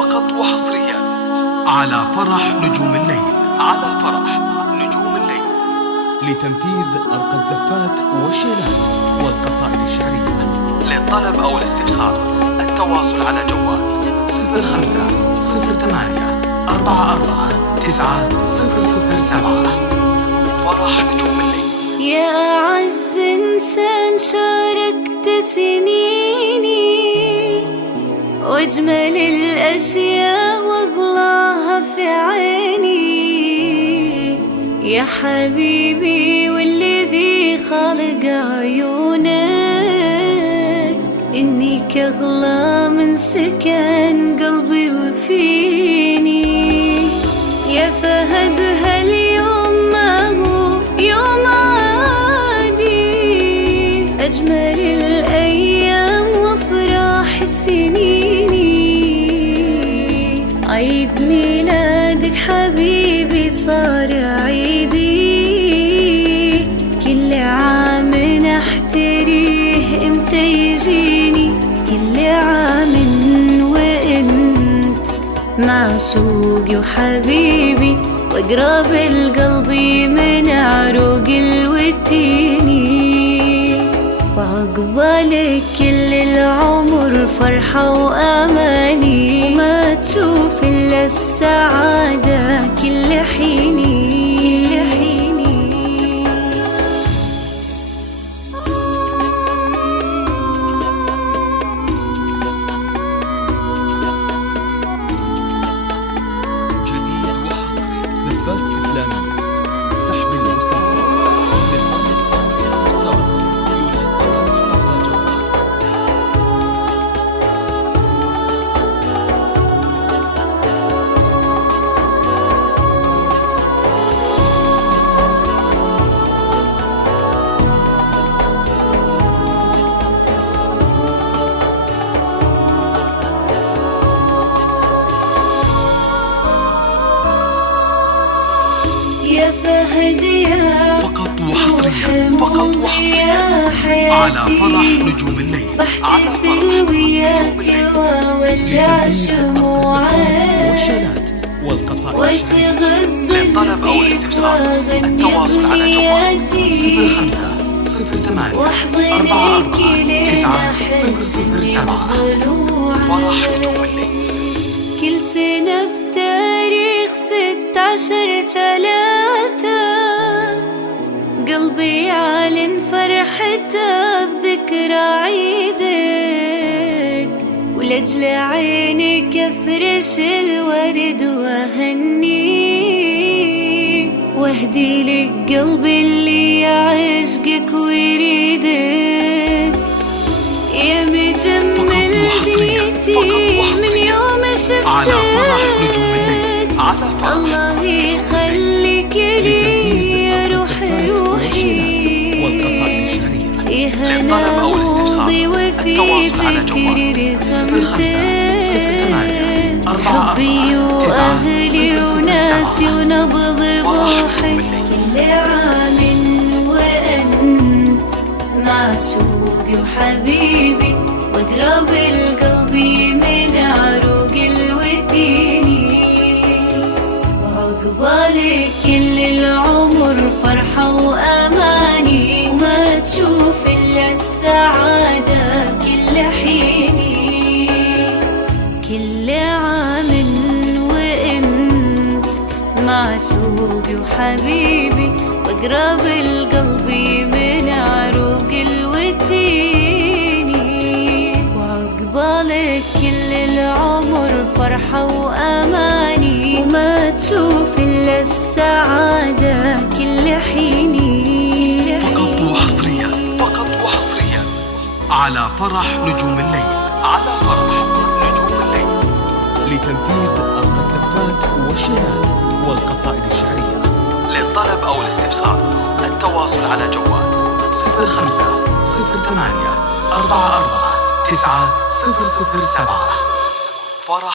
فقط وحصريا على فرح نجوم الليل. على فرح نجوم الليل لتنفيذ أرقى الزفات والشيلات والقصائد الشعرية. للطلب أو الاستفسار التواصل على جوال 05 08 44 90 007. فرح نجوم الليل. يا أعز إنسان شاركت سنيني وأجمل الأشياء وأغلاها في عيني، يا حبيبي والذي خلق عيونك إنك أغلى من سكن قلبي وفيني. يا فهد هاليوم ما هو يوم عادي، أجمل الأيام وأفراح السنين، عيد ميلادك حبيبي صار عيدي، كل عام نحتريه امتى يجيني، كل عام وانت معشوقي وحبيبي واقرب القلبي من عروق الوتيني، وعقبالك كل العمر فرحة وأماني، وما تشوف إلا السعادة كل حيني كل حيني. جديد وحصري زفات إسلامية، سحب الموسيقى. للطلب أو الاستفسار يرجى التواصل على جوال يا فهد يا فقط وحصريا فقط وحصريا على فرح نجوم الليل. على فرح بحتفل وياك نجوم الليل وأولع لتنفيذ أرقى الزفات والشيلات والقصائد الشعرية. وتغزل للطلب أو الاستفسار التواصل على جوال 05 08 44 90 007. فرح نجوم الليل. كل سنة بتاريخ 16/3 قلبي يعلن فرحته بذكرى عيدك، ولأجل عينك أفرش الورد وأهنيك، واهدي لك قلبي اللي يعشقك ويريدك، يا مجمل بيتي من يوم على شفتك، فرح نجوم الليل. على فرح الله يخليك لي يا لتنفيذ روح أرقى الزفات والشيلات روحي، والقصائد الشعرية. يهنا أو الاستفسار وضي وفي التواصل على جوال فكري رسمتك، 05 حبي وأهلي وناسي ونبض روحي، كل عام وأنت معشوقي وحبيبي واقرب القلبي من عروق الوتيني، وعقبالك كل العمر فرحة وأماني، وما تشوف إلا السعادة كل حيني، كل عام وانت معشوقي وحبيبي واقرب القلبي من عروق الوتيني، وعقبالك كل العمر فرحة وأماني، وما تشوف إلا السعادة كل حيني. فقط وحصريا على فرح نجوم الليل. على فرح نجوم الليل لتنفيذ أرقى الزفات والشيلات والقصائد الشعرية. للطلب أو الاستفسار التواصل على جوال 05 08 44 90 007. فرح